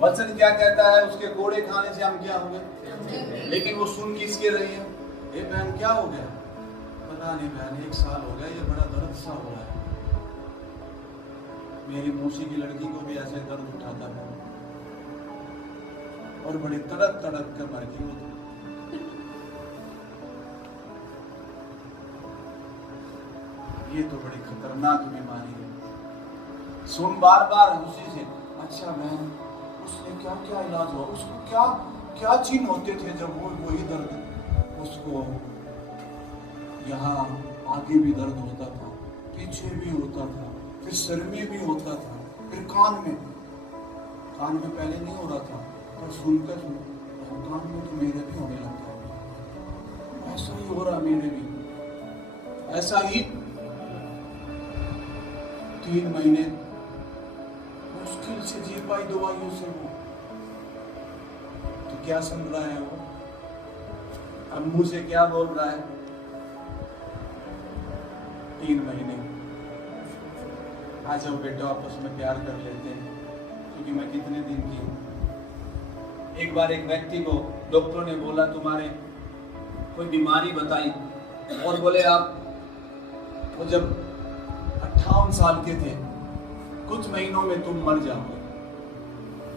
वचन क्या कहता है? उसके कोड़े खाने से हम क्या होंगे? लेकिन वो सुन किसके रही है? ए बहन क्या हो गया? पता नहीं बहन, 1 साल हो गया, ये बड़ा दर्द सा हो रहा है। मेरी मौसी की लड़की को भी ऐसे दर्द उठाता था और बड़ी तड़प तड़प कर मर गई वो। ये तो बड़ी खतरनाक बीमारी है। सुन बार बार उसी से, अच्छा बहन उसने क्या क्या इलाज हुआ, उसको क्या क्या चिन्ह होते थे जब वो वही दर्द, उसको यहाँ आगे भी दर्द होता था, पीछे भी होता था, फिर सिर में भी होता था, फिर कान में पहले नहीं हो रहा था, तो सुनकर कान में तो मेरे भी होने लग गया। ऐसा ही हो रहा मेरे भी, ऐसा ही 3 महीने मुश्किल से जी पाई दवाइयों से वो। तो क्या सुन रहा है वो? अब मुंह से क्या बोल रहा है? 3 महीने आ जाओ बेटा आपस में प्यार कर लेते हैं, क्योंकि मैं कितने दिन की हूं। एक बार एक व्यक्ति को डॉक्टर ने बोला तुम्हारे कोई बीमारी बताई, और बोले आप वो जब 58 साल के थे, कुछ महीनों में तुम मर जाओगे।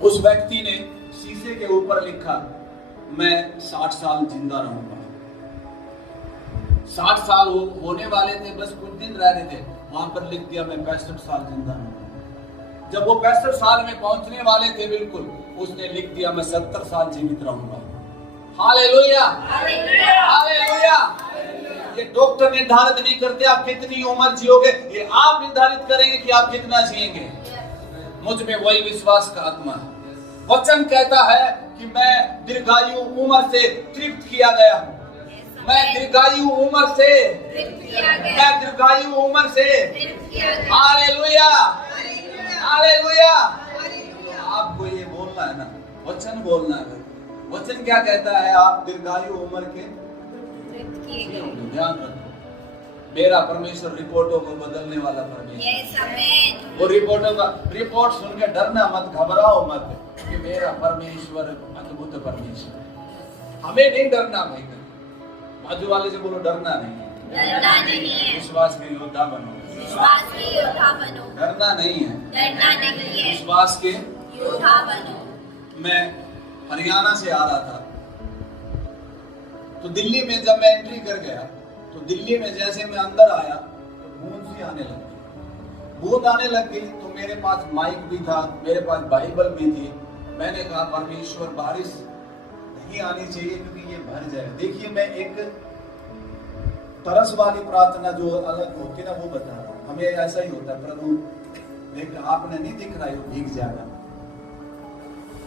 उस व्यक्ति ने शीशे के ऊपर लिखा मैं 60 साल जिंदा रहूंगा। 60 साल होने वाले थे, बस कुछ दिन रह रहे थे, वहां पर लिख दिया मैं 65 साल जिंदा रहूंगा। जब वो 65 साल में पहुंचने वाले थे बिल्कुल, उसने लिख दिया मैं 70 साल जीवित रहूंगा। Hallelujah, hallelujah. ये डॉक्टर निर्धारित नहीं करते आप कितनी उम्र जियोगे, ये आप निर्धारित करेंगे कि आप कितना जिएंगे। मुझ में वही विश्वास का आत्मा है। वचन कहता है कि मैं दीर्घायु उम्र से तृप्त किया गया हूं। मैं दीर्घायु उम्र से, मैं दीर्घायु उम्र से। Hallelujah, hallelujah. आपको ये बोलना है ना, वचन बोलना है। वचन क्या कहता है? आप दीर्घायु उम्र के ध्यान रखो। मेरा परमेश्वर रिपोर्टों को बदलने वाला परमेश्वर। वो रिपोर्ट सुन के डरना मत, घबराओ मत, कि मेरा परमेश्वर अद्भुत परमेश्वर। हमें नहीं डरना भाई। बाजू वाले से बोलो डरना नहीं है, विश्वास के योद्धा बनो। डरना नहीं है, विश्वास के योद्धा बनो। मैं हरियाणा से आ रहा था, तो दिल्ली में जब मैं एंट्री कर गया, तो दिल्ली में जैसे मैं अंदर आया तो बूंद सी आने लगी। बूंद आने लग गई तो मेरे पास माइक भी था, मेरे पास बाइबल भी थी। मैंने कहा परमेश्वर बारिश नहीं आनी चाहिए क्योंकि ये भर जाए। देखिए मैं एक तरस वाली प्रार्थना जो अलग होती है ना वो बता रहा हूँ। हमें ऐसा ही होता है, प्रभु देख आपने नहीं दिख रहा है वो भीग जाएगा।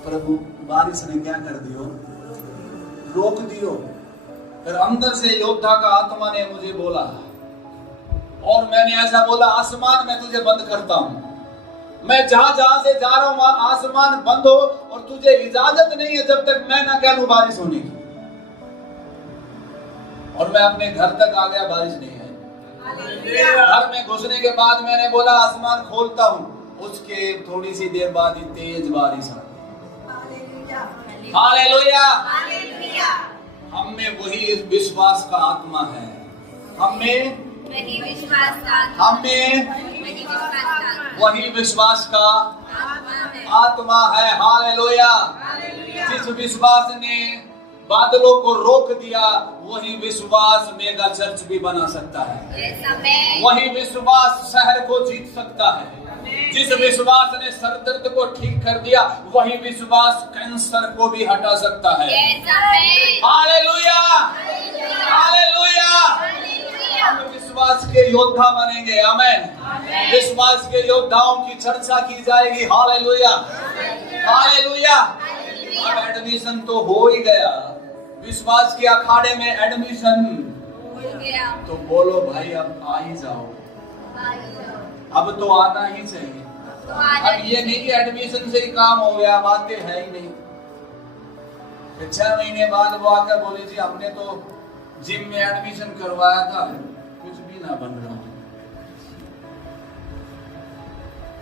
प्रभु बारिश ने क्या कर दियो, रोक दियो। फिर अंदर से योद्धा का आत्मा ने मुझे बोला, और मैंने ऐसा बोला आसमान मैं तुझे बंद करता हूं। मैं जहां जहां से जा रहा हूं आसमान बंद हो, और तुझे इजाजत नहीं है जब तक मैं ना कह लूं बारिश होने की। और मैं अपने घर तक आ गया, बारिश नहीं आई। घर में घुसने के बाद मैंने बोला आसमान खोलता हूं, उसके थोड़ी सी देर बाद ही तेज बारिश आ गई। हालेलुया, हम में वही विश्वास का आत्मा है। हम में वही विश्वास का आत्मा है। हालेलुया। जिस विश्वास ने बादलों को रोक दिया, वही विश्वास मेगा चर्च भी बना सकता है। वही विश्वास शहर को जीत सकता है। जिस विश्वास ने सर दर्द को ठीक कर दिया, वही विश्वास कैंसर को भी हटा सकता है। Hallelujah, hallelujah. हम विश्वास के योद्धा बनेंगे। आमीन। विश्वास के योद्धाओं की चर्चा की जाएगी। Hallelujah, hallelujah. अब एडमिशन तो हो ही गया, विश्वास के अखाड़े में एडमिशन हो गया, तो बोलो भाई अब आ ही जाओ। अब तो आना ही चाहिए। अब ये नहीं कि एडमिशन से ही काम हो गया, बातें है ही नहीं। 6 महीने बाद वो आकर बोले जी हमने तो जिम में एडमिशन करवाया था, कुछ भी ना बन रहा।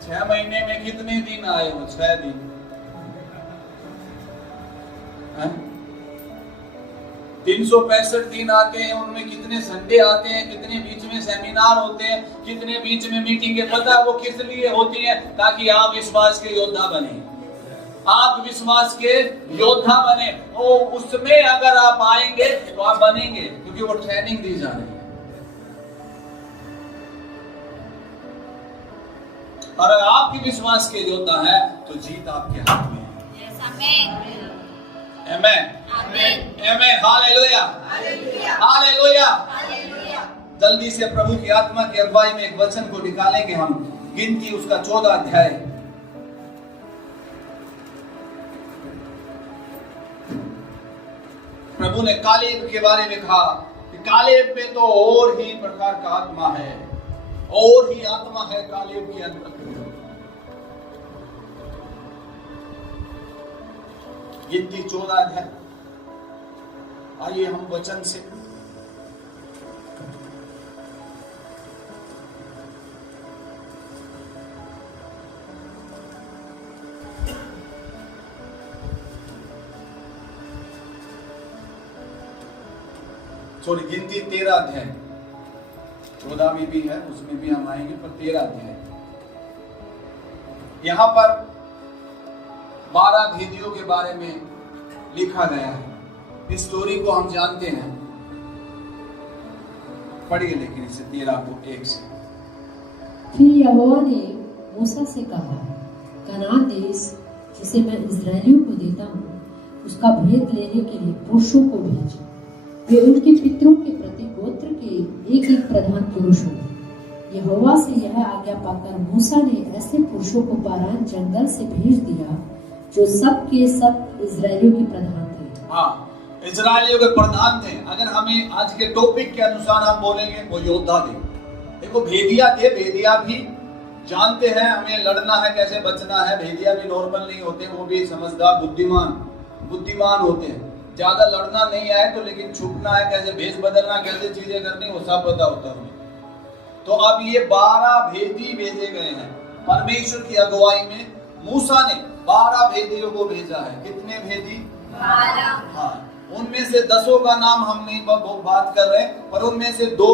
6 महीने में कितने दिन आए हो? 6 दिन। 365 दिन आते हैं, उनमें कितने संडे आते हैं, कितने बीच में सेमिनार होते हैं, कितने बीच में मीटिंगें, पता है वो किस लिए होती है? ताकि आप विश्वास के योद्धा बने, आप विश्वास के योद्धा बने। वो उसमें अगर आप आएंगे तो आप बनेंगे, क्योंकि वो ट्रेनिंग दी जा रही है। और अगर आपकी विश्वास के योद्धा है तो जीत आपके हाथ में है। आमेन, आमेन, हालेलुया, हालेलुया। जल्दी से प्रभु की आत्मा की अगुवाई में एक वचन को निकालेंगे हम, गिनती उसका 14 अध्याय। प्रभु ने कालेब के बारे में कहा कि कालेब में तो और ही प्रकार का आत्मा है, और ही आत्मा है कालेब के अंदर। गिनती 14 अध्याय। आइए हम वचन से गिनती 13 अध्याय, 14 में भी है, उसमें भी हम आएंगे, पर 13 अध्याय। यहां पर 12 भेदियों के बारे में लिखा गया है। इस स्टोरी को हम जानते हैं, पढ़िए लेकिन इसे 13 को 1 से। फिर यहोवा ने मूसा से कहा, कनान देश जिसे मैं इस्राएलियों को देता हूँ, उसका भेद लेने के लिए पुरुषों को भेजो। वे उनके पितरों के प्रति गोत्र के एक एक प्रधान पुरुष हों। यहोवा से यह आज्ञा पाकर मूसा ने ऐसे पुरुषों को पारान जंगल से भेज दिया जो सब के सब इस्राएलियों के प्रधान थे। हाँ, इस्राएलियों के प्रधान थे। अगर हमें आज के टॉपिक के अनुसार हम बोलेंगे, वो योद्धा थे। देखो भेदिया थे, भेदिया भी जानते हैं हमें लड़ना है, कैसे बचना है। भेदिया भी नॉर्मल नहीं होते, वो भी समझदार बुद्धिमान होते हैं। ज्यादा लड़ना नहीं आए तो, लेकिन छुपना है, कैसे भेष बदलना, कैसे चीजें करनी, वो सब पता होता है। तो अब ये 12 भेदी भेजे गए हैं परमेश्वर की अगुवाई में। मूसा ने 12 भेदियों को भेजा है। कितने भेदी? 12। हाँ, उनमें से 10 का नाम हम नहीं बात कर रहे, पर उनमें से 2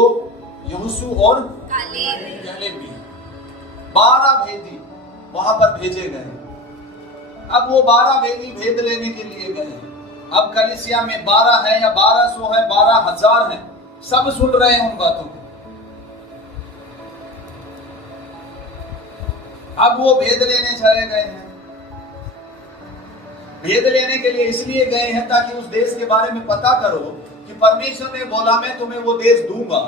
यहोशू और कालेब भी। 12 भेदी वहां पर भेजे गए। अब वो 12 भेदी भेद लेने के लिए गए। अब कलीसिया में 12 है या 1200 है, 12,000 है, सब सुन रहे हैं उन बातों को। अब वो भेद लेने चले गए हैं। भेद लेने के लिए इसलिए गए हैं ताकि उस देश के बारे में पता करो कि परमेश्वर ने बोला मैं तुम्हें वो देश दूंगा,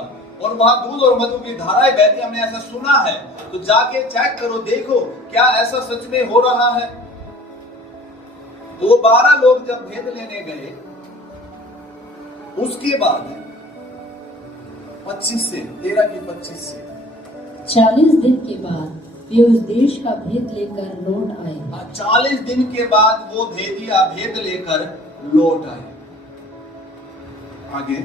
और वहां दूध और मधु की धाराएं बहती, हमने ऐसा सुना है। तो जाके चेक करो, देखो क्या ऐसा सच में हो रहा है। वो 12 लोग जब भेद लेने गए, उसके बाद 25 से 13 की 25 से 40 दिन के बाद वे उस देश का भेद लेकर लौट आए। 40 दिन के बाद वो भेदिया भेद लेकर लौट आए। आगे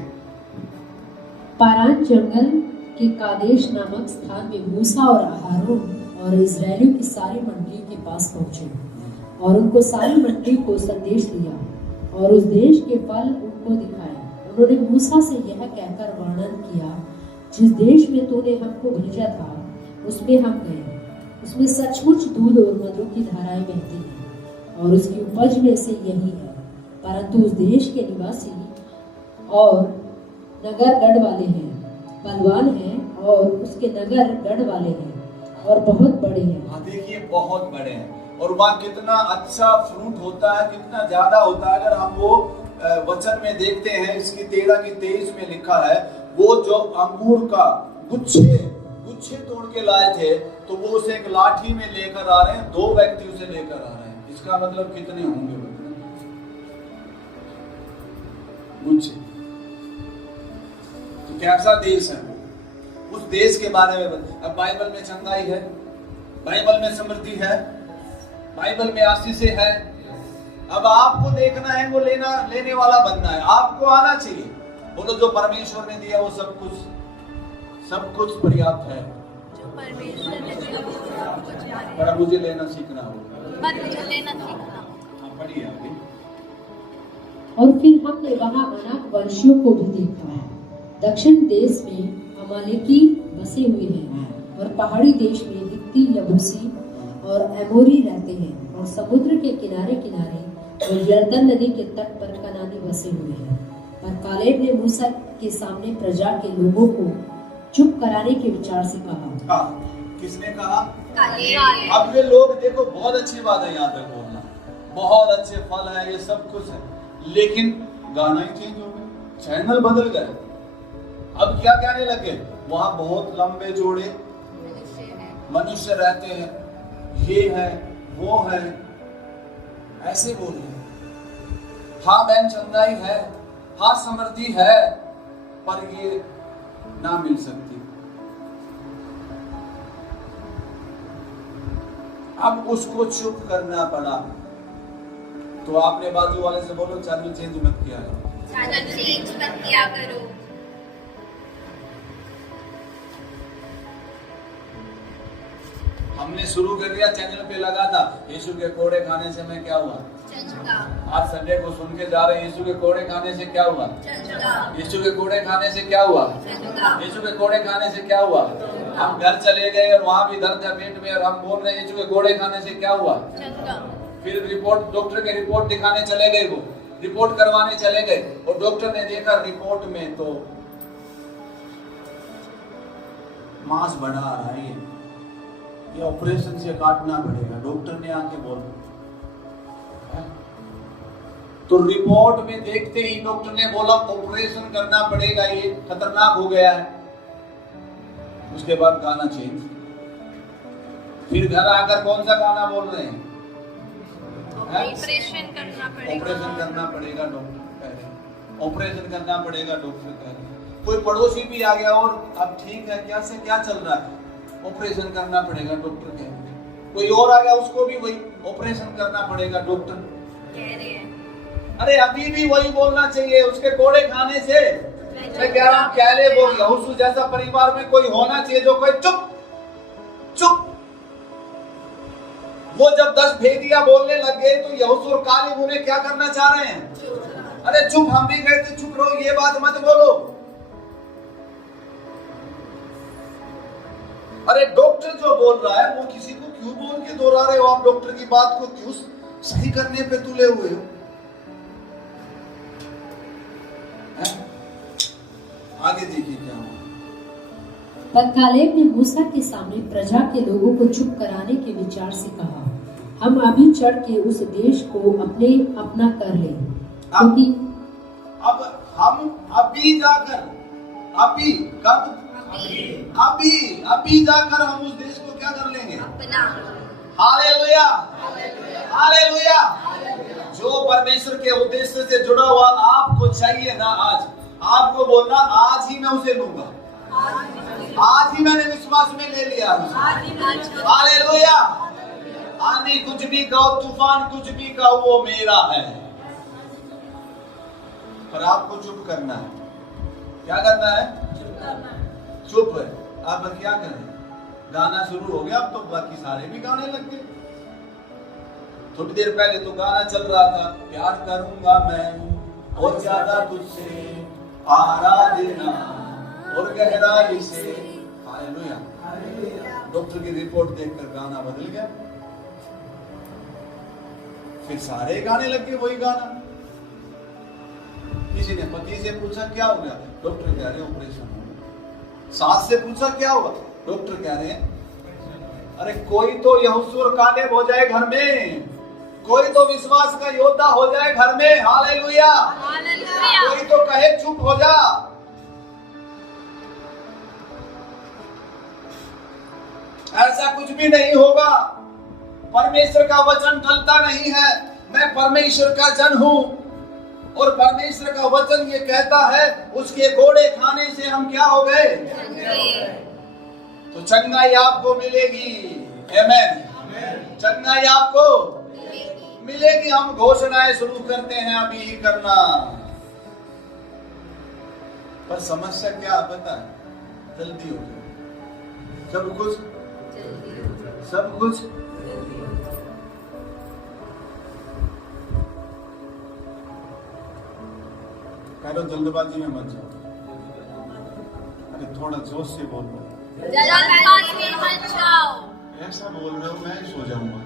पारान जंगल के कादेश नामक स्थान में मूसा और हारून और इस्राएलियों की सारी मंडली के पास पहुंचे और उनको सारी मंडली को संदेश दिया और उस देश के फल उनको दिखाए। उन्होंने मूसा से यह कहकर वर्णन किया, जिस देश में तूने हमको भेजा था उसमें हम गए। उसमें सचमुच दूध और मधु की धाराएं बहती हैं और उसकी उपज में से यही है। परंतु उस देश के निवासी और नगर गढ़ वाले हैं, बलवान हैं, और उसके नगर गढ़ वाले हैं और बहुत बड़े हैं। हाँ, देखिए बहुत बड़े हैं। और वहाँ कितना अच्छा फ्रूट होता है, कितना ज्यादा होता है। अगर हम वो वचन में देखते हैं, इसकी 13 की 23 में लिखा है, वो जो अंगूर का गुच्छे तोड़ के लाए थे, तो वो उसे एक लाठी में लेकर आ रहे हैं। 2 व्यक्ति उसे लेकर आ रहे हैं। इसका मतलब कितने होंगे गुच्छे? तो कैसा देश है वो? उस देश के बारे में अब बाइबल में चंगाई है, बाइबल में समृद्धि है, बाइबल में आशीषें है। अब आपको देखना है, वो लेने वाला बनना है, आपको आना चाहिए। बोलो जो परमेश्वर ने दिया वो सब कुछ पर्याप्त है, जो परमेश्वर ने दिया वो सब कुछ पर्याप्त है। पर मुझे लेना सीखना होगा। पर मुझे लेना सीखना। हाँ, पढ़िए आगे। और फिर हमने वहां अनाक वंशियों को भी देखा। दक्षिण देश में अमालेकी बसे हुए हैं और पहाड़ी देश में हित्ती, यबूसी और एमोरी रहते हैं और समुद्र के किनारे किनारे और यरदन नदी के तट पर कनानी बसे हुए हैं। और कालेब ने मूसा के सामने प्रजा के लोगों को चुप कराने के विचार से कहा। किसने कहा? कालेब। अब ये लोग देखो, बहुत अच्छी बात है यहाँ तक बोलना, बहुत अच्छे फल है, ये सब कुछ है, लेकिन गाना ही चेंज हो गया, चैनल बदल गए। अब क्या कहने लगे? वहां बहुत लंबे जोड़े मनुष्य रहते हैं, ये है वो है, ऐसे बोल रहे। हाँ बहन, चंगाई है, हाँ समृद्धि है, पर ये ना मिल सकती। अब उसको चुप करना पड़ा। तो आपने बाजू वाले से बोलो, चैनल चेंज मत किया करो, चैनल चेंज मत किया करो। हमने शुरू कर दिया, चैनल पे लगा था, यीशु के कोड़े खाने से मैं क्या हुआ? आज संडे को सुन के जा रहे, यीशु के कोड़े खाने से क्या हुआ? यीशु के कोड़े खाने से क्या हुआ? यीशु के कोड़े खाने से क्या हुआ? हम घर चले गए और वहां भी दर्द है पेट में, और हम बोल रहे हैं यीशु के कोड़े खाने से क्या हुआ? फिर रिपोर्ट, डॉक्टर के रिपोर्ट दिखाने चले गए, वो रिपोर्ट करवाने चले गए, और डॉक्टर ने देखा रिपोर्ट में तो मांस बढ़ा रहा है, ये ऑपरेशन से काटना पड़ेगा, डॉक्टर ने आके बोला। तो रिपोर्ट में देखते ही डॉक्टर ने बोला ऑपरेशन करना पड़ेगा, ये खतरनाक हो गया है। उसके बाद गाना चेंज। फिर घर आकर कौन सा गाना बोल रहे हैं? ऑपरेशन करना पड़ेगा, ऑपरेशन करना पड़ेगा, डॉक्टर कह रहे, ऑपरेशन करना पड़ेगा, डॉक्टर कह रहे। कोई पड़ोसी भी आ गया और अब ठीक है, क्या से क्या चल रहा है? ऑपरेशन करना पड़ेगा, डॉक्टर कह रहे। कोई और आ गया, उसको भी वही ऑपरेशन करना पड़ेगा, डॉक्टर कह रहे हैं। अरे अभी भी वही बोलना चाहिए, उसके कोड़े खाने से। मैं कह रहा हूँ कैले बोल गया, यहोशू जैसा परिवार में कोई होना चाहिए जो कोई चुप चुप। वो जब 10 भेदिया बोलने लग गए तो यहोशू और कालेब उन्हें क्या करना चाह रहे हैं? अरे चुप, हम भी कहते चुप रहो, ये बात मत बोलो। अरे डॉक्टर जो बोल रहा है वो किसी को क्यों बोल के दोहरा रहे हो? आप डॉक्टर की बात को क्यों सही करने पे तुले हुए हो? आगे देखिए क्या हुआ। पर कालेब ने मूसा के सामने प्रजा के लोगों को चुप कराने के विचार से कहा, हम अभी चढ़ के उस देश को अपना कर ले, क्योंकि अब हम अभी जाकर, अभी कब? अभी जाकर हम उस देश को क्या कर लेंगे? अपना। Hallelujah, hallelujah. जो परमेश्वर के उद्देश्य से जुड़ा हुआ आपको चाहिए ना, आज आपको बोलना, आज ही मैं उसे लूंगा, आज ही मैंने विश्वास में ले लिया। हालेलुया। आंधी कुछ भी कहो, तूफान कुछ भी कहो, वो मेरा है। पर आपको चुप करना है। क्या करना है? चुप है। आप क्या करें? गाना शुरू हो गया, अब तो बाकी सारे भी गाने लग गए। थोड़ी देर पहले तो गाना चल रहा था, प्यार करूंगा मैं और ज्यादा तुझसे, आराधना और गहराई से। हालेलुया। डॉक्टर की रिपोर्ट देखकर गाना बदल गया, फिर सारे गाने लग गए वही गाना। किसी ने पति से पूछा क्या हो गया? डॉक्टर कह रहे ऑपरेशन हो गया। सास से पूछा क्या हुआ? डॉक्टर कह रहे हैं अरे कोई तो यहोशू और कालेब हो जाए घर में, कोई तो विश्वास का योद्धा हो जाए घर में। हालेलुया। कोई तो कहे चुप हो जा। ऐसा कुछ भी नहीं होगा, परमेश्वर का वचन टलता नहीं है। मैं परमेश्वर का जन हूं और परमेश्वर का वचन ये कहता है उसके कोड़े खाने से हम क्या हो गए? तो चंगाई आपको मिलेगी। आमीन। चंगाई आपको मिलेगी। हम घोषणाएं शुरू करते हैं अभी ही करना। पर समस्या क्या पता है? जल्दी हो गया सब कुछ, सब कुछ। कह लो जल्दबाजी में मत जाओ। अरे थोड़ा जोश से बोलो। जल्दबाजी में मत जाओ। ऐसा बोल रहे हो मैं सो जाऊंगा।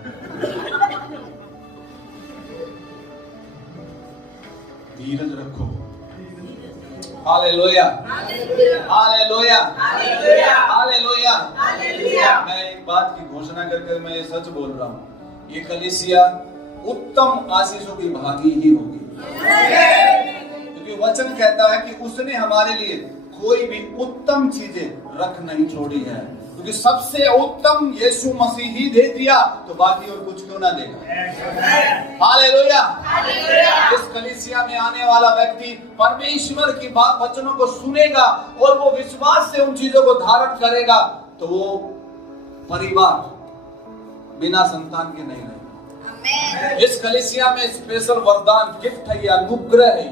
धीरज रखो। Hallelujah, hallelujah, hallelujah. मैं एक बात की घोषणा करके मैं ये सच बोल रहा हूँ, ये कलीसिया उत्तम आशीषों की भागी ही होगी, क्योंकि वचन कहता है कि उसने हमारे लिए कोई भी उत्तम चीजें रख नहीं छोड़ी है, क्योंकि सबसे उत्तम यीशु मसीह ही दे दिया, तो बाकी और कुछ क्यों ना देगा। हालेलुया। इस कलीसिया में आने वाला व्यक्ति परमेश्वर की वचनों को सुनेगा और वो विश्वास से उन चीजों को धारण करेगा, तो वो परिवार बिना संतान के नहीं रहेगा। इस कलीसिया में स्पेशल वरदान गिफ्ट है, या अनुग्रह है।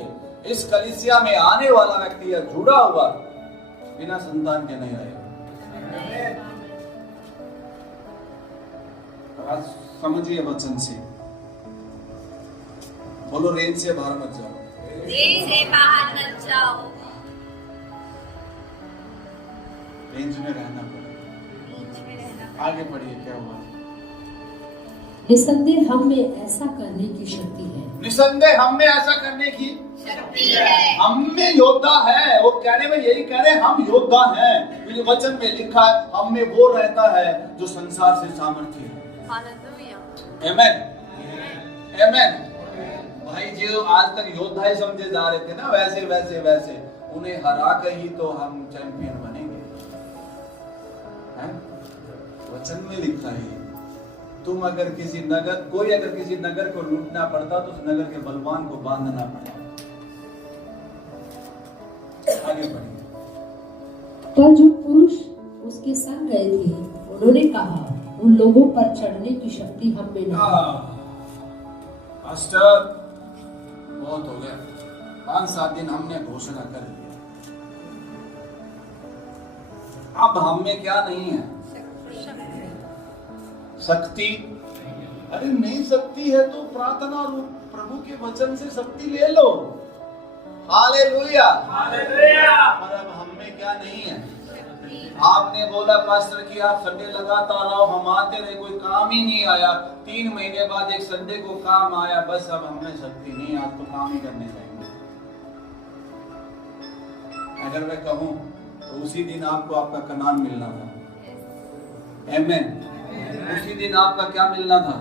इस कलीसिया में आने वाला व्यक्ति या जुड़ा हुआ बिना संतान के नहीं रहेगा। आज समझिए वचन से, बोलो रेंज से बाहर मत जाओ। रेंज से बाहर मत जाओ। रेंज में रहना पड़ेगा। आगे बढ़िए, क्या हुआ? निसंदेह हम में ऐसा करने की शक्ति है। निसंदेह हम में ऐसा करने की शक्ति है। हम में योद्धा है। वो कहने में यही कह रहे हैं, हम योद्धा हैं, क्योंकि वचन में लिखा है हम में वो रहता है जो संसार से सामर्थ्य है। आमेन, आमेन। भाई जो आज तक योद्धा ही समझे जा रहे थे ना, वैसे वैसे वैसे उन्हें हरा कर ही तो हम चैंपियन बनेंगे। वचन में लिखा है, तुम अगर किसी नगर, कोई अगर किसी नगर को लूटना पड़ता तो उस नगर के बलवान को बांधना पड़ता। आगे बढ़िए। पर जो पुरुष उसके संग गए थे उन्होंने कहा, उन लोगों पर चढ़ने की शक्ति हम में नहीं। पास्टर बहुत हो गया, 5-7 दिन हमने घोषणा कर दिया, अब हम में क्या नहीं है? शक्ति। अरे नहीं शक्ति है तो प्रार्थना रूप प्रभु के वचन से शक्ति ले लो। Hallelujah, hallelujah. पर अब हम में क्या नहीं है? आपने बोला पास्टर कि आप संडे लगातार आओ, हम आते रहे, कोई काम ही नहीं आया। 3 महीने बाद एक संडे को काम आया, बस अब हमें शक्ति नहीं, आज तो काम ही करने जाएंगे। अगर मैं कहूं तो उसी दिन आपको आपका कनान मिलना था। आमेन। उसी दिन आपका क्या मिलना था?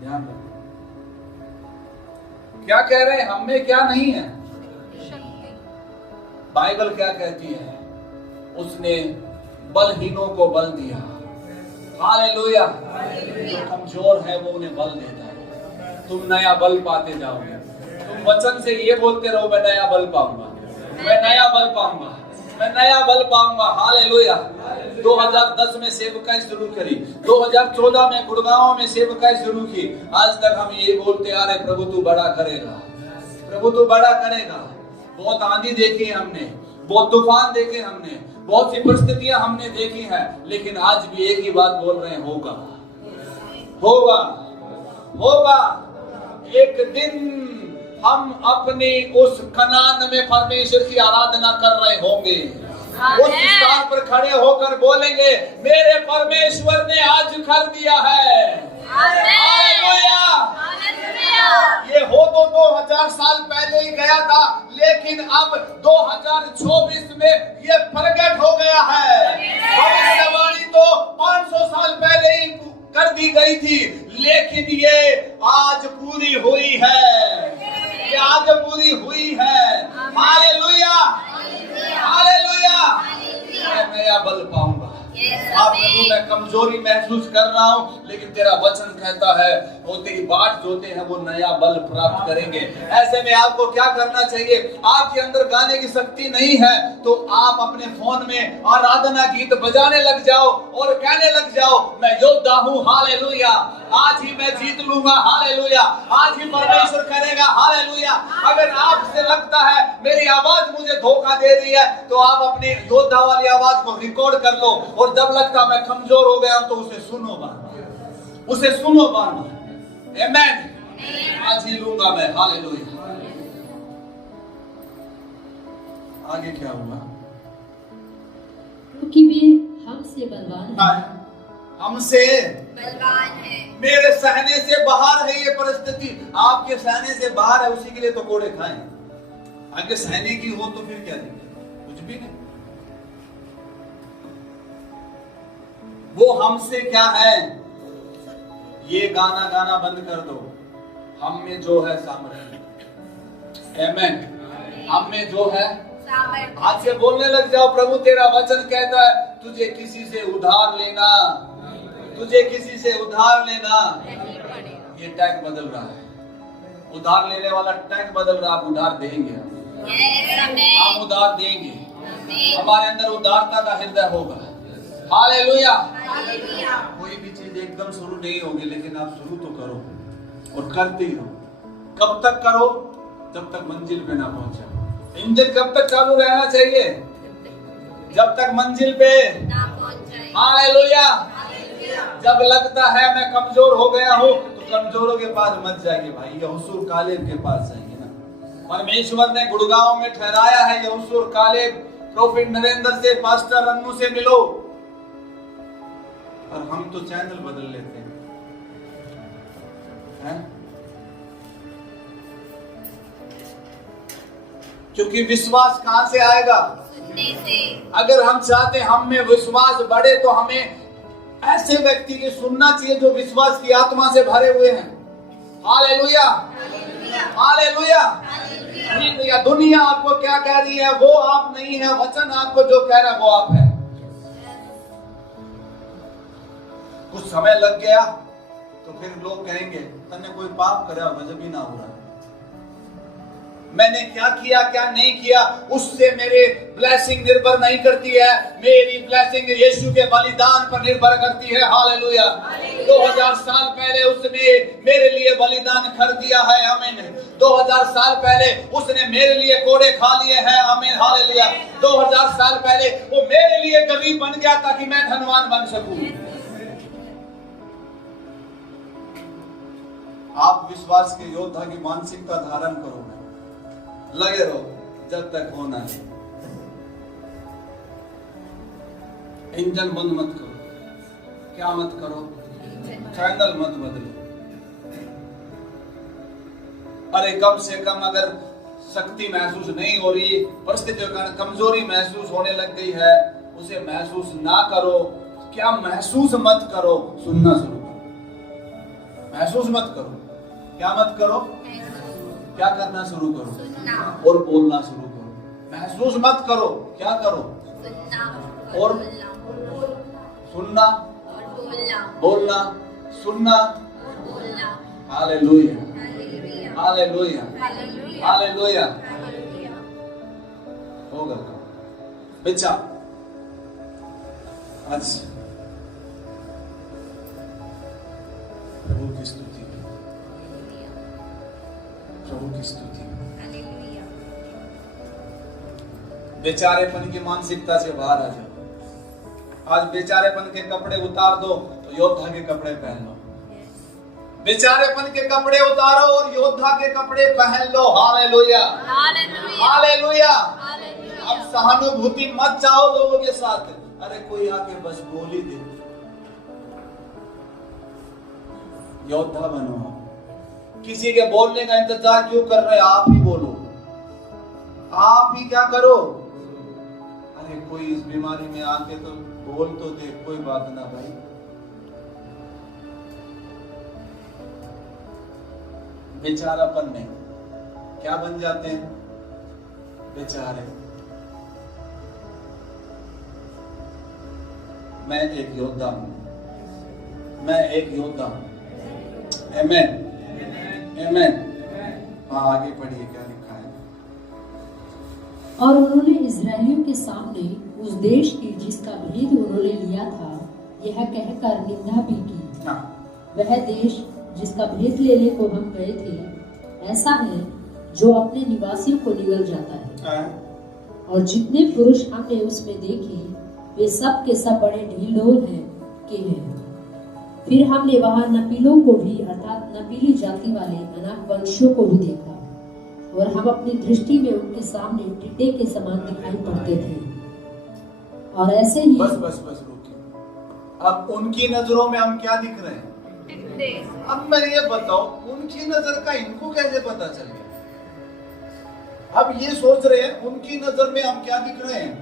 ध्यान रखो। क्या कह रहे हैं? हम में क्या नहीं है? बाइबल क्या कहती है? उसने बलहीनों को बल दिया। हालेलुया। जो कमजोर है वो उन्हें बल देता है। तुम नया बल पाते जाओगे। तुम वचन से ये बोलते रहो, मैं नया बल पाऊंगा, मैं नया बल पाऊंगा, मैं नया बल पाऊंगा। हालेलुया। 2010 में सेवकाई शुरू करी, 2014 में गुड़गांव में सेवकाई शुरू की। आज तक हम ये बोलते आ रहे, प्रभु तू बड़ा करेगा, प्रभु तू बड़ा करेगा। बहुत आंधी देखी है हमने, बहुत तूफान देखे हमने, बहुत सी परिस्थितियां हमने देखी हैं, लेकिन आज भी एक ही बात बोल रहे हैं, होगा, होगा, होगा। एक दिन हम अपने उस कनान में परमेश्वर की आराधना कर रहे होंगे। उस स्थान पर खड़े होकर बोलेंगे, मेरे परमेश्वर ने आज कर दिया है। हालेलुया। ये हो तो 2000 साल पहले ही गया था, लेकिन अब 2024 में ये प्रकट हो गया है। भविष्यवाणी तो 500 साल पहले ही कर दी गई थी, लेकिन ये आज पूरी हुई है, ये आज पूरी हुई है। Hallelujah, hallelujah. मैं नया बल पाऊंगा। आप प्रभु मैं कमजोरी महसूस कर रहा हूँ, लेकिन तेरा वचन कहता है वो तेरी बाट जोते हैं वो नया बल प्राप्त करेंगे। ऐसे में आपको क्या करना चाहिए? आपके अंदर गाने की शक्ति नहीं है तो आप अपने फोन में आराधना गीत बजाने लग जाओ और कहने लग जाओ, मैं योद्धा हूँ। हालेलुया। आज ही मैं जीत लूंगा। हालेलुया। आज ही परमेश्वर करेगा। हालेलुया। अगर आपसे लगता है मेरी आवाज मुझे धोखा दे रही है, तो आप अपनी योद्धा वाली आवाज को रिकॉर्ड कर लो, और जब लगता मैं कमजोर हो गया हूं तो उसे सुनो बार, उसे सुनो बार। आमेन। आज ही लूंगा मैं। हालेलुया। आगे क्या हुआ? क्योंकि वे हमसे बलवान हैं। हमसे बलवान है। मेरे सहने से बाहर है ये परिस्थिति। आपके सहने से बाहर है, उसी के लिए तो कोड़े खाएं। आगे सहने की हो तो फिर क्या दिक्कत? कुछ भी नहीं। वो हमसे क्या है? ये गाना गाना बंद कर दो। हम में जो है सामर्थ्य। आमेन। हम में जो है सामर्थ्य। आज से बोलने लग जाओ, प्रभु तेरा वचन कहता है तुझे किसी से उधार लेना, तुझे किसी से उधार लेना। ये टैग बदल रहा है। उधार लेने वाला टैग बदल रहा। आप उधार देंगे, हम उधार देंगे। हमारे अंदर उदारता का हृदय होगा। हालेलुया। कोई भी चीज एकदम शुरू नहीं होगी, लेकिन आप शुरू तो करो और करते ही रहो। कब तक करो? जब तक मंजिल पे ना पहुंचे। इंजन कब तक चालू रहना चाहिए? जब तक मंजिल पे ना पहुंचे। हालेलुया। जब लगता है मैं कमजोर हो गया हूँ, तो कमजोरों के पास मत जाइए भाई, यहोशू कालेब के पास जाइए ना। परमेश्वर ने गुड़गांव में ठहराया है यहोशू कालेब। प्रोफेट नरेंद्र से, पास्टर अन्नू से मिलो। और हम तो चैनल बदल लेते हैं? क्योंकि विश्वास कहां से आएगा? सुनने से। अगर हम चाहते हम में विश्वास बढ़े, तो हमें ऐसे व्यक्ति की सुनना चाहिए जो विश्वास की आत्मा से भरे हुए हैं। हालेलुया। हालेलुया। हालेलुया। दुनिया आपको क्या कह रही है वो आप नहीं है, वचन आपको जो कह रहा है वो आप है। कुछ समय लग गया तो फिर लोग कहेंगे तन्ने कोई पाप करे, गजब ही ना हो रहा है। मैंने क्या किया क्या नहीं किया उससे मेरे ब्लेसिंग निर्भर नहीं करती है। मेरी ब्लेसिंग यीशु के बलिदान पर निर्भर करती है। हालेलुया। 2000 साल पहले उसने मेरे लिए बलिदान कर दिया है। आमीन। 2000 साल पहले उसने मेरे लिए कोड़े खा लिए हैं। आमीन। हालेलुया। 2000 साल पहले वो मेरे लिए गरीब बन गया ताकि मैं धनवान बन सकूं। आप विश्वास के योद्धा की मानसिकता धारण करो, लगे रहो जब तक होना है। इंजन बंद मत करो। क्या मत करो? चैनल मत बदलो। अरे कम से कम अगर शक्ति महसूस नहीं हो रही, परिस्थितियों का कमजोरी महसूस होने लग गई है, उसे महसूस ना करो। क्या महसूस मत करो, सुनना शुरू करो। महसूस मत करो। क्या मत करो? क्या करना शुरू करो? सुनना और बोलना शुरू करो। महसूस मत करो। क्या करो? सुनना और सुनना, बोलना, सुनना। हालेलुया। हालेलुया। हालेलुया। होगा बच्चा। आज प्रभु की स्तुति, प्रभु की स्तुति। बेचारेपन की मानसिकता से बाहर आ जाओ। आज बेचारेपन के कपड़े उतार दो तो योद्धा के कपड़े पहन लो। बेचारेपन के कपड़े उतारो और योद्धा के कपड़े पहन लो। हालेलुया। हालेलुया। अब सहानुभूति मत चाहो लोगों के साथ। अरे कोई आके बस बोल ही दे। योद्धा बनो। किसी के बोलने का इंतजार क्यों कर रहे? आप ही बोलो। आप ही क्या करो? अरे कोई इस बीमारी में आके तो बोल तो दे, कोई बात ना भाई। बेचारापन में क्या बन जाते हैं? बेचारे। मैं एक योद्धा हूं। मैं एक योद्धा हूं। आमेन। आमेन। आगे पढ़िए क्या लिखा है। और उन्होंने इजरायलियों के सामने उस देश की जिसका भेद उन्होंने लिया था यह कहकर निंदा भी की। वह देश जिसका भेद लेने को हम गए थे ऐसा है जो अपने निवासियों को निगल जाता है। और जितने पुरुष हमने उसमें देखे वे सब के सब बड़े ढीलढोल हैं। फिर हमने वहां नपीलों को भी अर्थात नपीली जाति वाले अनाक वंशियों को भी देखा और हम अपनी दृष्टि में उनके सामने टिड्डे के समान दिखाई पड़ते थे। और ऐसे ही बस रुकिए। अब उनकी नजरों में हम क्या दिख रहे हैं? टिड्डे। अब मैं ये बताओ, उनकी नजर का इनको कैसे पता चल गया? अब ये सोच रहे हैं उनकी नजर में हम क्या दिख रहे हैं।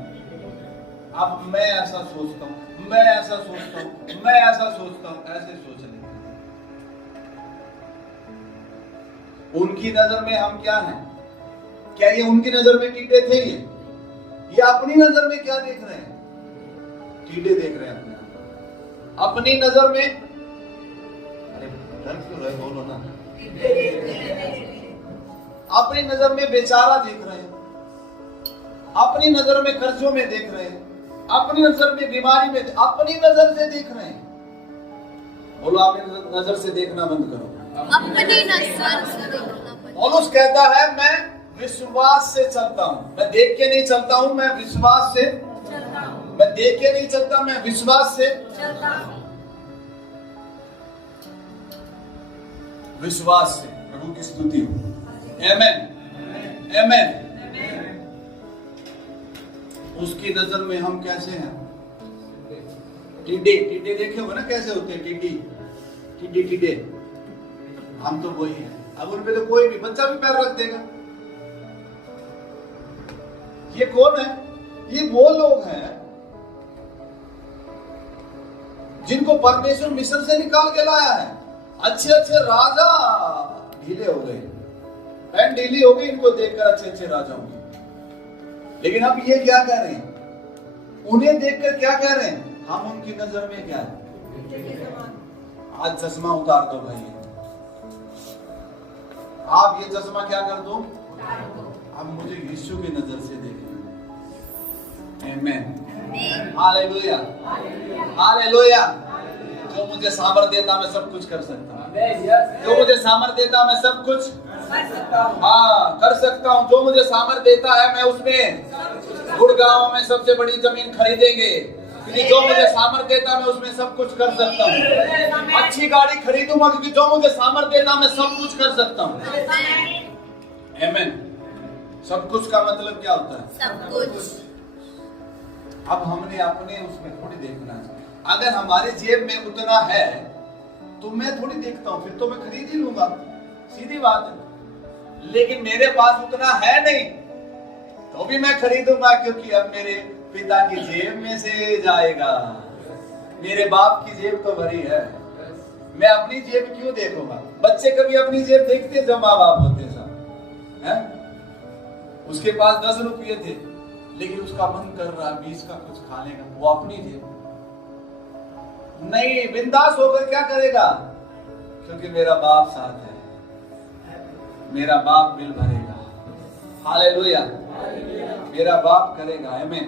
अब मैं ऐसा सोचता हूं, मैं ऐसा सोचता हूं, मैं ऐसा सोचता हूं, ऐसे सोच रहे हैं। उनकी नजर में हम क्या हैं? क्या ये उनकी नजर में टीडे थे? ये अपनी नजर में क्या देख रहे हैं? टीडे देख रहे हैं अपनी नजर में। अरे डर क्यों रहे, बोलो ना। अपनी नजर में बेचारा देख रहे हैं, अपनी नजर में कर्जों में देख रहे हैं, अपनी नजर में बीमारी में, अपनी नजर से देख रहे हैं। बोलो अपनी नजर से देखना बंद करो। अपनी नजर से देखना। पौलुस कहता है मैं विश्वास से चलता हूं, मैं देख के नहीं चलता हूं, मैं विश्वास से चलता हूं। मैं देख के नहीं चलता, मैं विश्वास से चलता हूं। विश्वास से। प्रभु की स्तुति हो। आमेन आमेन। उसकी नजर में हम कैसे हैं? टिड्डे। टिड्डे देखे हो ना कैसे होते हैं? टिड्डे। हम तो वही हैं। अब उन पे तो कोई भी बच्चा भी पैर रख देगा। ये कौन है? ये वो लोग हैं जिनको परमेश्वर मिस्र से निकाल के लाया है। अच्छे अच्छे राजा ढीले हो गए, पैंट ढीली हो गई इनको देखकर अच्छे अच्छे राजाओं की। लेकिन अब ये क्या कह रहे हैं? उन्हें देखकर क्या कह रहे हैं? हम उनकी नजर में क्या है? आज चश्मा उतार दो भाई, आप ये चश्मा क्या कर दो? अब मुझे यीशु की नजर से देखना। Amen hallelujah hallelujah. जो मुझे सामर्थ देता मैं सब कुछ कर सकता हूँ। जो मुझे सामर्थ देता मैं सब कुछ कर सकता हूँ। जो मुझे सामर्थ देता है मैं उसमें गुड़गांव में सबसे बड़ी जमीन खरीदेंगे, क्योंकि जो मुझे सामर्थ देता मैं उसमें सब कुछ कर सकता हूँ। अच्छी गाड़ी खरीदूंगा क्योंकि जो मुझे सामर्थ देता मैं सब कुछ कर सकता हूँ। आमेन। सब कुछ का मतलब क्या होता है? सब कुछ। अब हमने अपने उसमें थोड़ी देखना है। अगर हमारे जेब में उतना है तो मैं थोड़ी देखता हूँ, फिर तो मैं खरीद ही लूंगा, सीधी बात है। लेकिन मेरे पास उतना है नहीं तो भी मैं खरीदूंगा, क्योंकि अब मेरे पिता की जेब में से जाएगा। मेरे बाप की जेब तो भरी है, मैं अपनी जेब क्यों देखूंगा? बच्चे कभी अपनी जेब देखते जब माँ बाप होते सब हैं? उसके पास 10 रुपये थे लेकिन उसका मन कर रहा 20 का कुछ खाने का, वो अपनी जेब नहीं, बिंदास होकर क्या करेगा? क्योंकि मेरा बाप साथ है, मेरा बाप बिल भरेगा। हालेलुया। मेरा बाप करेगा। आमीन।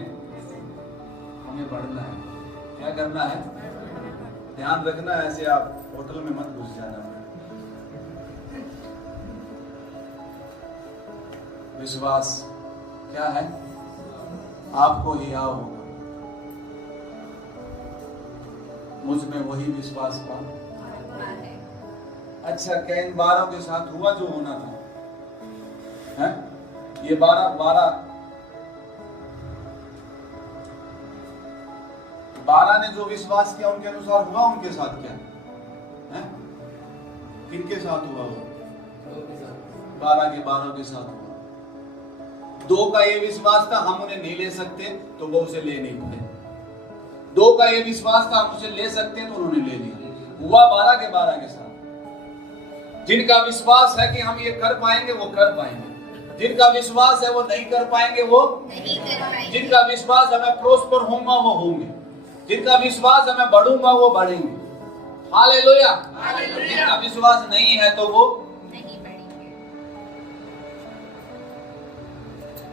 हमें बढ़ना है। क्या करना है? ध्यान रखना, ऐसे आप होटल में मत घुस जाना। विश्वास क्या है? आपको ही आओ होगा, मुझ में वही विश्वास का। अच्छा, क्या इन 12 के साथ हुआ जो होना था? है? ये 12 ने जो विश्वास किया उनके अनुसार हुआ उनके साथ क्या है? किनके साथ हुआ? वो 12 के साथ हुआ। 2 का ये विश्वास था हम उन्हें नहीं ले सकते तो वो उसे ले नहीं पाए। 2 का ये विश्वास था हम उसे ले सकते तो उन्होंने ले लिया। हुआ 12 के साथ। जिनका विश्वास है कि हम ये कर पाएंगे वो कर पाएंगे, जिनका विश्वास है वो नहीं कर पाएंगे वो नहीं कर पाएंगे, जिनका विश्वास है मैं प्रोस्पर होऊंगा वो होंगे, जिनका विश्वास है मैं बढ़ूंगा वो बढ़ेंगे। हालेलुया। जिनका विश्वास नहीं है तो वो नहीं बढ़ेंगे।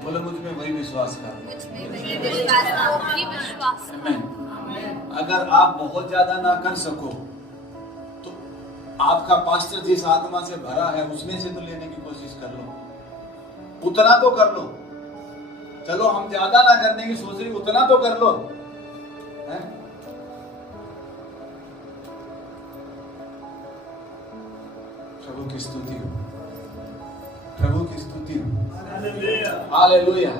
बोले मुझ में वही विश्वास कर। मुझ में वही विश्वास का वही विश्वास। अगर आप बहुत ज्यादा ना कर सको तो आपका पास्टर जिस आत्मा से भरा है उसमें से तो लेने की कोशिश कर लो, उतना तो कर लो। चलो हम ज्यादा ना करने की सोच रही, उतना तो कर लो। है? प्रभु की स्तुति हो। प्रभु की स्तुति हो। हालेलुया।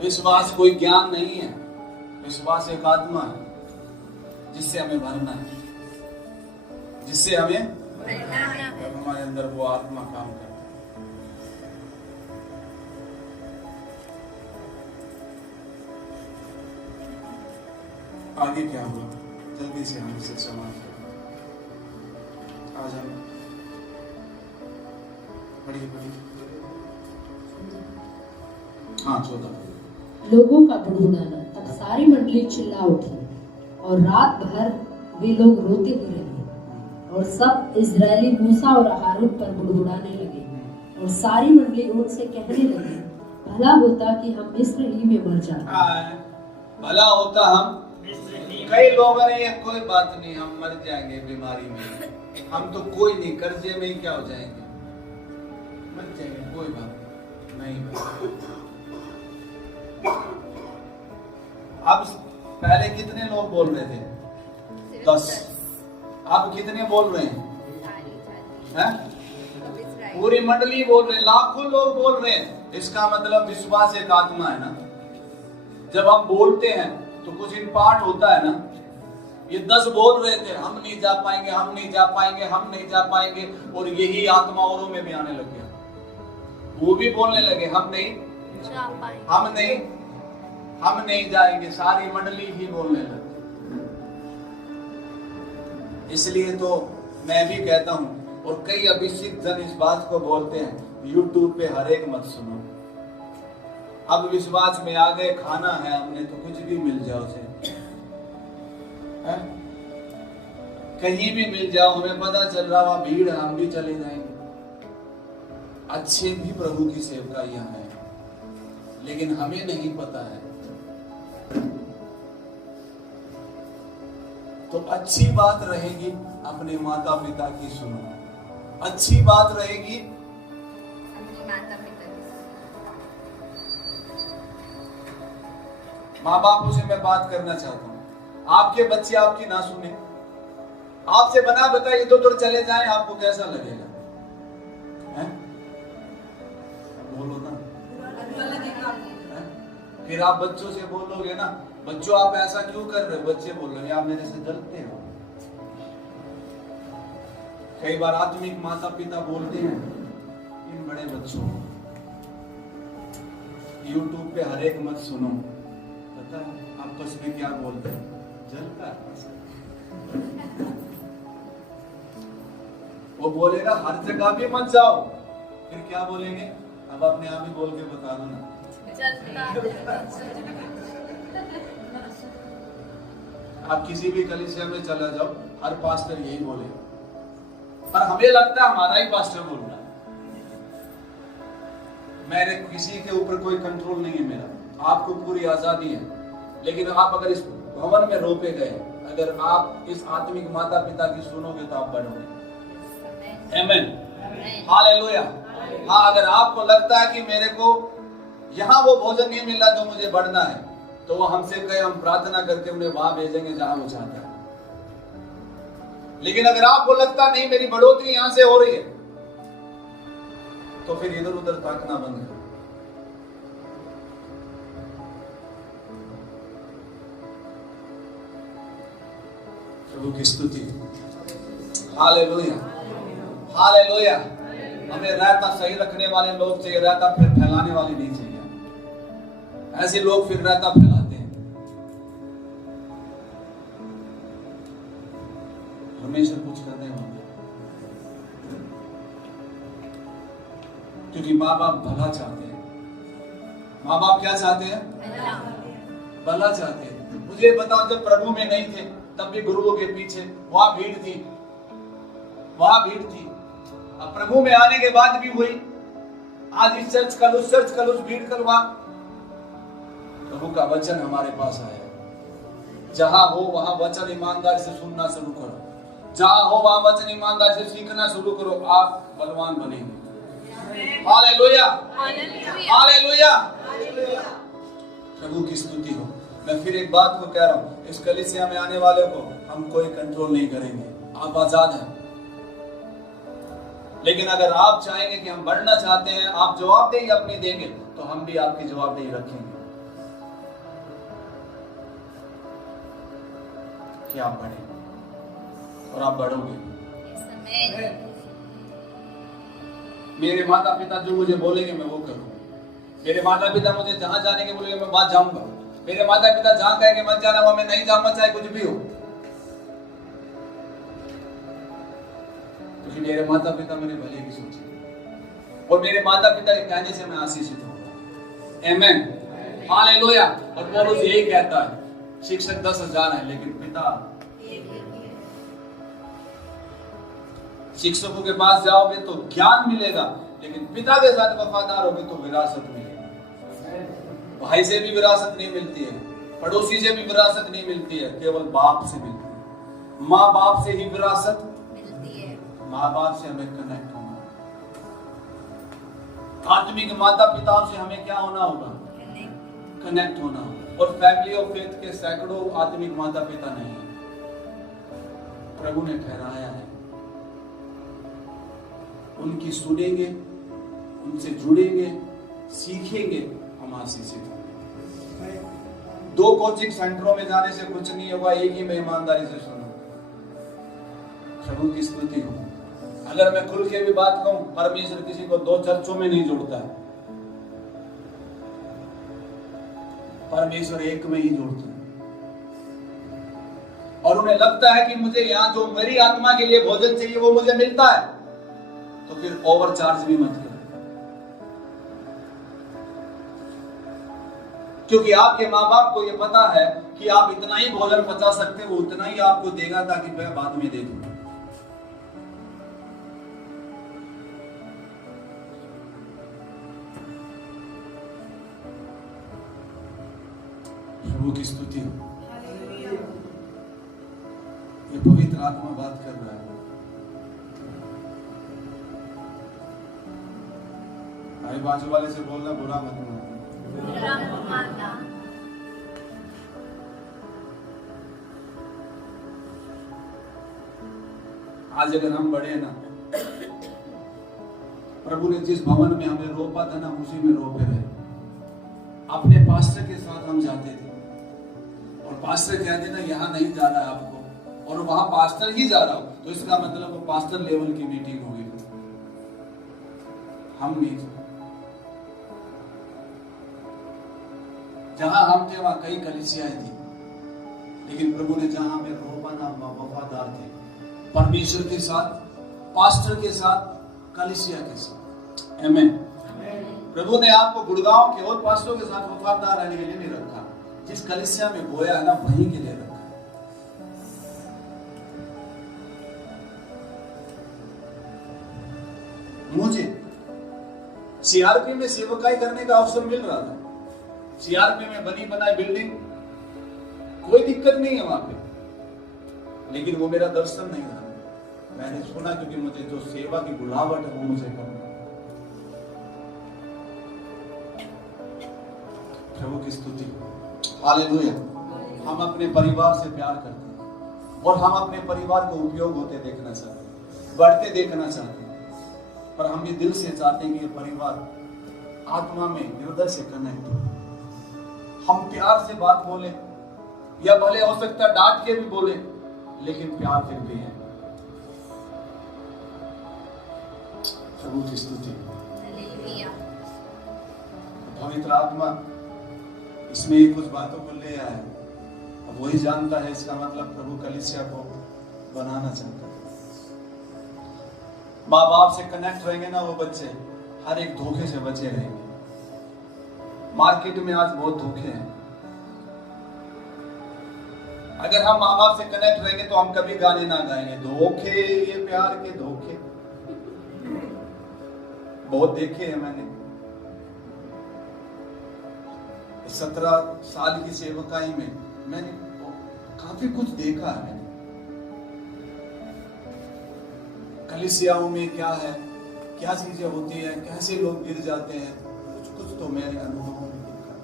विश्वास कोई ज्ञान नहीं है, विश्वास एक आत्मा है जिससे हमें भरना है, जिससे हमें हमारे अंदर वो आत्मा काम करे। आगे क्या हुआ, जल्दी से हम इसे समाप्त करें। आ जाओ, पढ़िए पढ़िए। हाँ 14। लोगों का बुड़बुड़ाना, तब सारी मंडली चिल्ला उठी और रात भर वे लोग रोते ही रहे। और सब इजरायली मूसा और हारून पर बुड़बुड़ाने लगे और सारी मंडली उनसे कहने लगी, भला होता कि हम मिस्र ही में मर जाते। भला होता हम, कई लोगों ने ये कोई बात नहीं, हम मर जाएंगे बीमारी में, हम तो कोई नहीं, कर्जे में ही क्या हो जाएंगे, मर जाएंगे, कोई बात नहीं। अब पहले कितने लोग बोल रहे थे? 10। अब कितने बोल रहे हैं? पूरी मंडली बोल रहे, लाखों लोग बोल रहे हैं। इसका मतलब विश्वास एक आत्मा है ना। जब हम बोलते हैं तो कुछ इम्पार्ट होता है ना। ये 10 बोल रहे थे, हम नहीं जा पाएंगे, हम नहीं जा पाएंगे, हम नहीं जा पाएंगे, और यही आत्मा औरों में भी आने लग गया। वो भी बोलने लगे, हम नहीं जाएंगे, सारी मंडली ही बोलने लगी। इसलिए तो मैं भी कहता हूं, और कई अभिषिक्त जन इस बात को बोलते हैं, यूट्यूब पे हर एक मत सुनो। अब विश्वास में आ गए, खाना है हमने तो कुछ भी मिल जाओ उसे, कहीं भी मिल जाओ, हमें पता चल रहा वहां भीड़ है, हम भी चले जाएंगे। अच्छे भी प्रभु की सेवकाइयां हैं, लेकिन हमें नहीं पता है। तो अच्छी बात रहेगी अपने माता पिता की सुनो, अच्छी बात रहेगी माँ बापों से। मैं बात करना चाहता हूँ, आपके बच्चे आपकी ना सुने, आपसे बना बताइए तो दूर चले जाएं, आपको कैसा लगेगा? है? बोलो ना। फिर आप बच्चों से बोलोगे ना, बच्चों आप ऐसा क्यों कर रहे हो? बच्चे बोल रहे हैं आप मेरे से जलते हो। कई बार आत्मिक माता पिता बोलते हैं इन बड़े बच्चों, यूट्यूब पे हर एक मत सुनो। पता है आपस में क्या बोलते हैं? जलता है। वो बोलेगा हर जगह भी मत जाओ, फिर क्या बोलेंगे? अब अपने आप ही बोल के बता दो ना। आप किसी भी कलीसिया में चला जाओ, हर पास्टर यही बोलेगा, पर हमें लगता है हमारा ही पास्टर बोल रहा है। मेरे किसी के ऊपर कोई कंट्रोल नहीं है मेरा, आपको पूरी आजादी है। लेकिन आप अगर इस भवन में रोपे गए, अगर आप इस आत्मिक माता पिता की सुनोगे तो आप बढ़ोगे। आमीन, हालेलुया। हाँ, अगर आपको लगता है कि मेरे को यहाँ वो भोजन नहीं मिल रहा तो मुझे बढ़ना है, तो वो हमसे कहे, हम प्रार्थना करके उन्हें वहां भेजेंगे जहां वो चाहता है। लेकिन अगर आपको लगता नहीं मेरी बढ़ोतरी यहां से हो रही है, तो फिर इधर उधर ताकना बंद करो। प्रभु की स्तुति, हालेलुया, हालेलुया। हमें रायता सही रखने वाले लोग चाहिए, रायता फिर फैलाने वाले नहीं चाहिए। ऐसे लोग फिर रायता फैलाते हैं। हमेशा कुछ करने वाले, क्योंकि माँ बाप भला चाहते हैं। माँ बाप क्या चाहते हैं? भला चाहते हैं। मुझे बताओ, जब प्रभु में नहीं थे तब भी गुरुओं के पीछे वहां भीड़ थी, वहां भीड़ थी। अब प्रभु में आने के बाद भी हुई, आज इस चर्च कल उस चर्च कल उस भीड़ कल वहां। प्रभु का वचन हमारे पास आया, जहां हो वहां वचन ईमानदार से सुनना शुरू करो, जहां हो वहां वचन ईमानदार से सीखना शुरू करो, आप बलवान बनेंगे। हालेलुया, हालेलुया, प्रभु की स्तुति हो। मैं फिर एक बात को कह रहा हूं, इस कलीसिया में आने वाले को हम कोई कंट्रोल नहीं करेंगे। आप आजाद हैं, लेकिन अगर आप चाहेंगे कि हम बढ़ना चाहते हैं, आप जवाबदेही अपनी देंगे, तो हम भी आपकी जवाबदेही रखेंगे कि आप बढ़ें और आप बढ़ोगे। मेरे माता पिता जो मुझे बोलेंगे मैं वो करूंगा। मेरे माता पिता मुझे जहां जाने के बोलेंगे मैं वहां जाऊंगा। मेरे माता पिता जहां कहेंगे मत जाना वहां मैं नहीं जाऊंगा, चाहे कुछ भी हो, क्योंकि मेरे माता पिता मेरे भले की सोचे और मेरे माता पिता के कहने से मैं आशीषित हूँ। आमीन, हालेलुया। और पौलुस यही कहता है, शिक्षक 10,000 है लेकिन पिता, शिक्षकों के पास जाओगे तो ज्ञान मिलेगा, लेकिन पिता के साथ वफादार होगे तो विरासत मिलेगी। भाई से भी विरासत नहीं मिलती है, पड़ोसी से भी विरासत नहीं मिलती है, केवल बाप से मिलती है। माँ बाप से ही विरासत मिलती है। माँ बाप से हमें कनेक्ट होना, आत्मिक माता पिताओं से हमें क्या होना होगा? कनेक्ट होना होगा। और फैमिली ऑफ फेथ के सैकड़ों आत्मिक माता पिता नहीं है, प्रभु ने ठहराया है। उनकी सुनेंगे, उनसे जुड़ेंगे, सीखेंगे, हम आशीषित होंगे। 2 कोचिंग सेंटरों में जाने से कुछ नहीं होगा, एक ही में ईमानदारी से सुनो। प्रभु की स्तुति हो। अगर मैं खुल के भी बात कहूं, परमेश्वर किसी को 2 चर्चों में नहीं जोड़ता है, परमेश्वर एक में ही जोड़ता है। और उन्हें लगता है कि मुझे यहाँ जो मेरी आत्मा के लिए भोजन चाहिए वो मुझे मिलता है, तो फिर ओवर चार्ज भी मत करो, क्योंकि आपके माँ बाप को ये पता है कि आप इतना ही भोजन पचा सकते हो, उतना ही आपको देगा ताकि मैं बाद में दे दूं। प्रभु की स्तुति हो। ये पवित्र आत्मा बात कर रहा है। भाई बाजू वाले से बोलना, बुरा मत मानो। आज अगर हम बढ़े ना, प्रभु ने जिस भवन में हमें रोपा था ना, उसी में रोपे रहे। अपने पास्टर के साथ हम जाते थे और पास्टर कहते ना यहाँ नहीं जाना है आपको, और वहां पास्टर ही जा रहा हो, तो इसका मतलब वो पास्टर लेवल की मीटिंग होगी। हम नहीं, जहां हम थे वहां कई कलीसियाएं थी, लेकिन प्रभु ने जहां हमें रोपा ना, वफादार थे परमेश्वर के साथ, पास्टर के साथ, कलीसिया के साथ। आमीन। प्रभु ने आपको गुड़गांव के और पास्टरों के साथ वफादार रहने के लिए नहीं रखा, जिस कलीसिया में बोया है ना वहीं के लिए रखा है। मुझे सीआरपी में सेवकाई करने का अवसर मिल रहा था। सीआरपी में बनी बनाई बिल्डिंग, कोई दिक्कत नहीं है वहां पे, लेकिन वो मेरा दर्शन नहीं था। मैंने सुना क्योंकि मुझे जो सेवा की बुलावट है वो मुझे करना। प्रभु की स्तुति, हालेलुया। हम अपने परिवार से प्यार करते हैं और हम अपने परिवार को उपयोग होते देखना चाहते हैं, बढ़ते देखना चाहते हैं, पर हम भी दिल से चाहते हैं कि ये परिवार आत्मा में हृदय से कनेक्ट हो। हम प्यार से बात बोले, या भले हो सकता है डांट के भी बोले, लेकिन प्यार फिर भी है। प्रभु की स्तुति। पवित्र आत्मा इसमें कुछ बातों को ले आया, अब वही जानता है। इसका मतलब प्रभु कलीसिया को बनाना चाहता है। माँ बाप से कनेक्ट रहेंगे ना वो बच्चे, हर एक धोखे से बचे रहेंगे। मार्केट में आज बहुत धोखे हैं। अगर हम माँ बाप से कनेक्ट रहेंगे तो हम कभी गाने ना गाएंगे, धोखे ये प्यार के धोखे। बहुत देखे हैं मैंने, 17 साल की सेवकाई में मैंने काफी कुछ देखा है। मैंने कलीसियाओं में क्या है, क्या चीजें होती है, कैसे लोग गिर जाते हैं, कुछ तो मेरे अनुभव में देखा।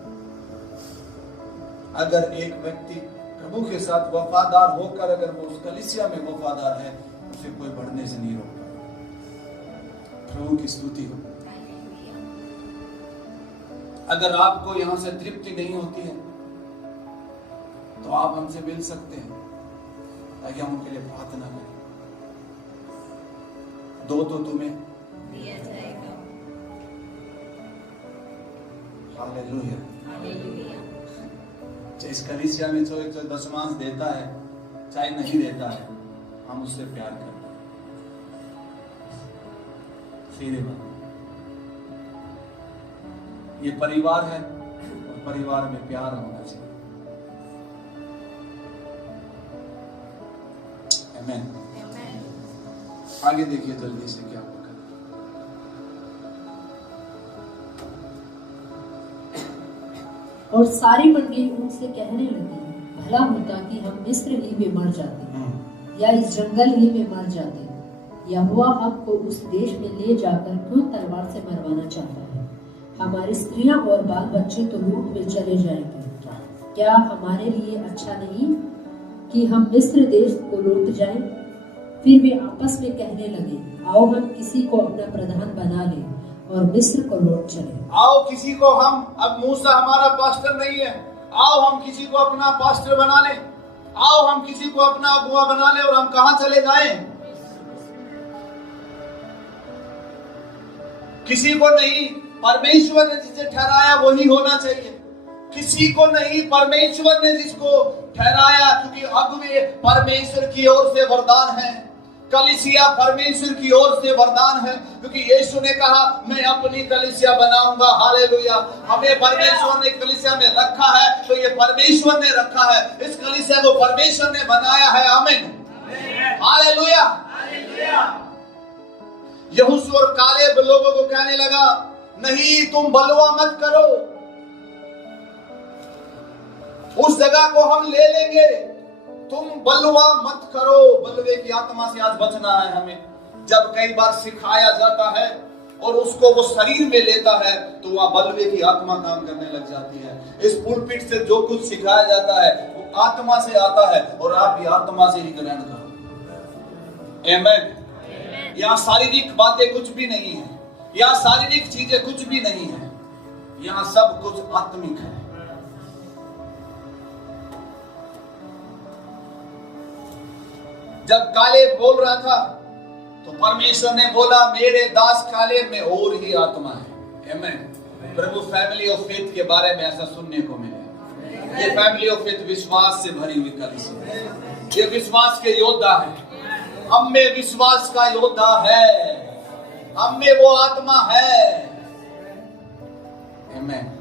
अगर एक व्यक्ति प्रभु के साथ वफादार होकर अगर वो उस कलीसिया में वफादार है, उसे कोई बढ़ने से नहीं रोकता। प्रभु की स्तुति हो। अगर आपको यहां से तृप्ति नहीं होती है तो आप हमसे मिल सकते हैं ताकि हम उनके लिए प्रार्थना करें। दो तो तुम्हें दिया जाएगा। हालेलुया। हालेलुया। चाहे इस कलीसिया में जो दशमांश देता है चाहे नहीं देता है, हम उससे प्यार करते हैं। सीधे बात, ये परिवार है और परिवार में प्यार होना चाहिए। आमीन। आगे देखिए जल्दी से क्या होगा। और सारी मंडली उनसे कहने लगी, भला होता कि हम मिस्र ही में मर जाते या इस जंगल ही में मर जाते। यहोवा हमको उस देश में ले जाकर क्यों तलवार से मरवाना चाहता है? हमारी स्त्रियां और बाल बच्चे तो लूट में चले जाएंगे। क्या हमारे लिए अच्छा नहीं कि हम मिस्र देश को लौट जाएं? फिर वे आपस में कहने लगे, आओ हम किसी को अपना प्रधान बना लें और मिस्र को लौट चले। आओ किसी को हम, अब मूसा हमारा पास्टर नहीं है, आओ हम किसी को अपना पास्टर बना लें, आओ हम किसी को अपना अगुआ बना लें और हम कहां चले जाएं? किसी को नहीं, परमेश्वर ने जिसे ठहराया वही होना चाहिए। किसी को नहीं, परमेश्वर ने जिसको ठहराया, क्योंकि अगुवे परमेश्वर की ओर से वरदान है, कलीसिया परमेश्वर की ओर से वरदान है, क्योंकि यीशु ने कहा मैं अपनी कलीसिया बनाऊंगा। हालेलुया। हमें परमेश्वर ने कलीसिया में रखा है तो ये परमेश्वर ने रखा है, इस कलीसिया को परमेश्वर ने बनाया है। आमीन। हालेलुया। यहोशू और कालेब लोगों को कहने लगा, नहीं तुम बलवा मत करो, उस जगह को हम ले लेंगे, तुम बलवा मत करो। बलवे की आत्मा से आज बचना है हमें। जब कई बार सिखाया जाता है और उसको वो शरीर में लेता है तो वहां बलवे की आत्मा काम करने लग जाती है। इस पुलपिट से जो कुछ सिखाया जाता है वो आत्मा से आता है और आप भी आत्मा से ही ग्रहण करो। आमीन। यहाँ शारीरिक बातें कुछ भी नहीं है, यहाँ शारीरिक चीजें कुछ भी नहीं है, यहाँ सब कुछ आत्मिक है। जब कालेब बोल रहा था तो परमेश्वर ने बोला, मेरे दास कालेब में और ही आत्मा है। आमीन। प्रभु फैमिली ऑफ फेथ के बारे में ऐसा सुनने को मिले। ये फैमिली ऑफ फेथ विश्वास से भरी हुई कलीसिया, ये विश्वास के योद्धा है। हम में विश्वास का योद्धा है, हम में वो आत्मा है। आमीन।